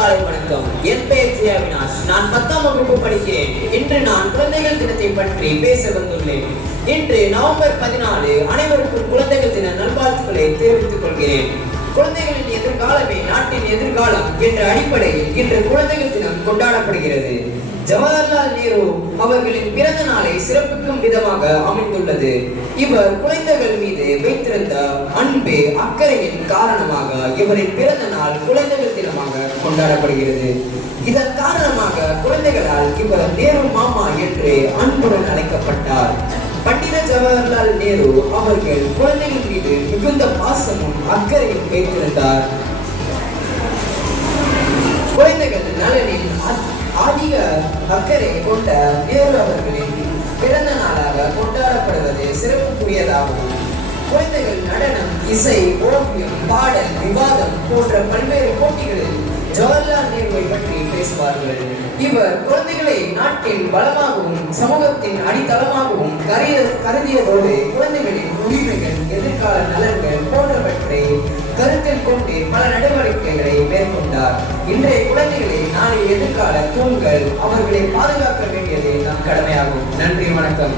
காலை வணக்கம். என் பெயர் ஜெய அவினாஷ். நான் 10ஆம் வகுப்பு படிக்கிறேன். இன்று நான் குழந்தைகள் தினத்தை பற்றி பேச வந்துள்ளேன். இன்று நவம்பர் 14. அனைவருக்கும் குழந்தைகள் தின நல்வாழ்த்துக்களை தெரிவித்துக் கொள்கிறேன். குழந்தைகளின் எதிர்காலமே நாட்டின் எதிர்காலம் என்ற அடிப்படையில் இன்று குழந்தைகள் தினம் கொண்டாடப்படுகிறது. ஜவஹர்லால் நேரு அவர்களின் பிறந்த நாளை சிறப்பிக்கும் விதமாக அமைந்துள்ளது. இவர் குழந்தைகள் மீது வைத்திருந்த அன்பு அக்கறையின் காரணமாக இவரின் பிறந்த நாள் குழந்தைகள் தினமாக கொண்டாடப்படுகிறது. இதன் காரணமாக குழந்தைகளால் இவர் நேரு மாமா என்று அன்புடன் அழைக்கப்பட்டார். பண்டித ஜவஹர்லால் நேரு அவர்கள் குழந்தைகள் மீது மிகுந்த பாசமும் அக்கறையும் வைத்திருந்தார். குழந்தைகள் நலனில் அதிக அக்கறை கொண்ட நேரு அவர்களின் பிறந்த நாளாக கொண்டாடப்படுவது சிறப்புக்குரியதாகும். குழந்தைகள் நடனம், இசை, ஓவியம், பாடல், விவாதம் போன்ற பல்வேறு போட்டிகளில் ஜவஹர்லால் நேருவை பற்றி பேசுவார்கள். இவர் குழந்தைகளை நாட்டின் பலமாகவும் சமூகத்தின் அடித்தளமாகவும் கருதியதோடு குழந்தைகளின் உரிமைகள், எதிர்கால நலன்கள் போன்றவற்றை கருத்தில் கொண்டு பல நடவடிக்கைகளை மேற்கொண்டார். இன்றைய குழந்தைகளை நாளை எதிர்கால தூண்கள், அவர்களை பாதுகாக்க வேண்டியது நம் கடமையாகும். நன்றி, வணக்கம்.